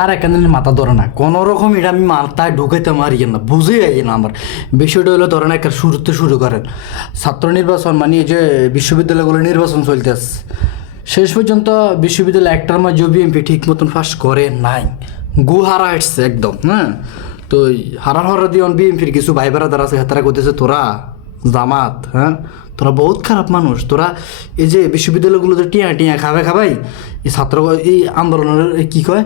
আর এখানে মাথা ধরে না কোনো রকম এটা আমি মাথায় ঢুকাইতে মারি না, বুঝে যাই না আমার বিষয়টা হলো ধরেন একটা শুরুতে শুরু করেন ছাত্র নির্বাচন মানে এই যে বিশ্ববিদ্যালয়গুলো নির্বাচন চলতেছে, শেষ পর্যন্ত বিশ্ববিদ্যালয় একটার মাঝে বিএনপি ঠিক মতন ফাঁস করে নাই, গু হারা আসছে একদম। হ্যাঁ, তো হারার হরা দিয়ে বিএনপির কিছু ভাই বেড়াদার আছে হেতারা করতেছে তোরা জামাত, হ্যাঁ তোরা বহুত খারাপ মানুষ, তোরা এই যে বিশ্ববিদ্যালয়গুলোতে টিয়া টিয়া খাবাই এই ছাত্র এই আন্দোলনের কি কয়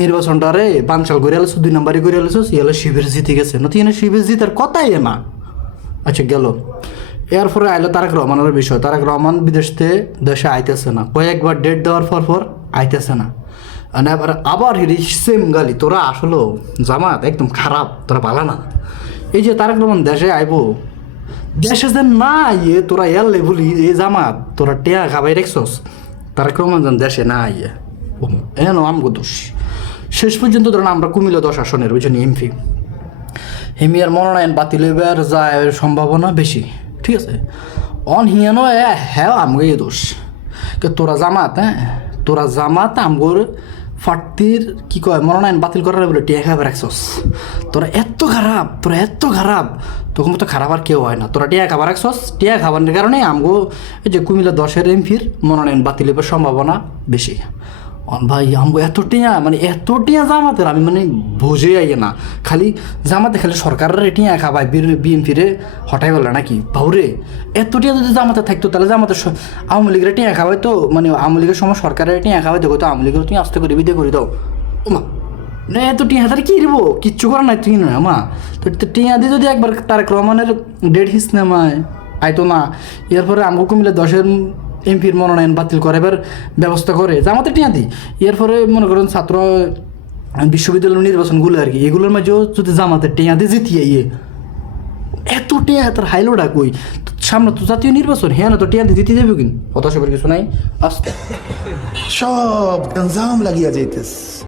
নির্বাচনটারে বানচাল করে আলোছো, 2 নম্বরই করে আলোছো, ইয়ালে শিবির জিতে গেছে না, তুই শিবির জিতার কথাই না। আচ্ছা গেল, এরপরে আইলো তারেক রহমানের বিষয়, তারেক রহমান দেশে আইতেছে না, কয়েকবার ডেট দেওয়ার পর আইতেছে না, আবার হিরি সেম গালি, তোরা আসলো জামাত একদম খারাপ, তোরা ভালো না। এই যে তারেক রহমান দেশে আইবো, দেশে যে না ইয়ে তোরা এলে বলি এই জামাত তোরা টেয়া খাবাই রেখছস, তারেক রহমান যেন দেশে না ইয়ে এন আমগো দোষ। শেষ পর্যন্ত ধরেন আমরা কুমিল্লা 10 আসনের বুঝছেন এমপি হিমিয়ার মনোনয়ন বাতিল হইবার যায় সম্ভাবনা বেশি, ঠিক আছে। হিয়ানো হ্যাঁ আমগো এই দোষ, তোরা জামাত, হ্যাঁ তোরা জামাত আমগোর ফাটির কি কয় মনোনয়ন বাতিল করার বলে টিয়া খাবার রাখছস, তোরা এত খারাপ তখন তো খারাপ আর কেউ হয় না, তোরা টিয়া খাবার রাখছস, টিয়া খাবারের কারণে আমগো এই যে কুমিল্লা 10 এমপির মনোনয়ন বাতিল হবার সম্ভাবনা বেশি। ভাই আমগো এত টিয়া জামাতের আমি বুঝে আই না, খালি জামাতে খালি সরকারের টিয়া খাবাই বিএনপিরে হটাই বলে নাকি ভাউরে, এত টিয়া যদি জামাতে থাকতো তাহলে জামাতে আওয়ামী লীগের টিয়া খাওয়াই তো, আওয়ামী লীগের সময় সরকারের টিয়া খাওয়াই দেখো তো আওয়ামী লীগের তুমি আস্তে করে বিদে করে দাও ওমা, এত টিয়া হাতারে কি দিব, কিচ্ছু করার নাই তুই নয় আমা, তো টিয়া দিয়ে যদি একবার তারেক রহমানের ডেট হিস নামায় আইতো না, এরপরে আমগো কুমিল্লা 10 এমপির মনোনয়ন বাতিল করাবার ব্যবস্থা করে জামাতে টিয়া দিই, এরপরে মনে করেন ছাত্র বিশ্ববিদ্যালয় নির্বাচনগুলো আর কি এগুলোর মাঝেও যদি জামাতে টিয়া দিয়ে জিতিয়ে এত টিয়া তার হাইলোডা কই, সামনে তো জাতীয় নির্বাচন, হ্যাঁ না তো টিয়া দিয়ে জিতে যাবে কিন হতাশাবার কিছু নাই, আস্তে সব গঞ্জাম লাগিয়া যাইতেস।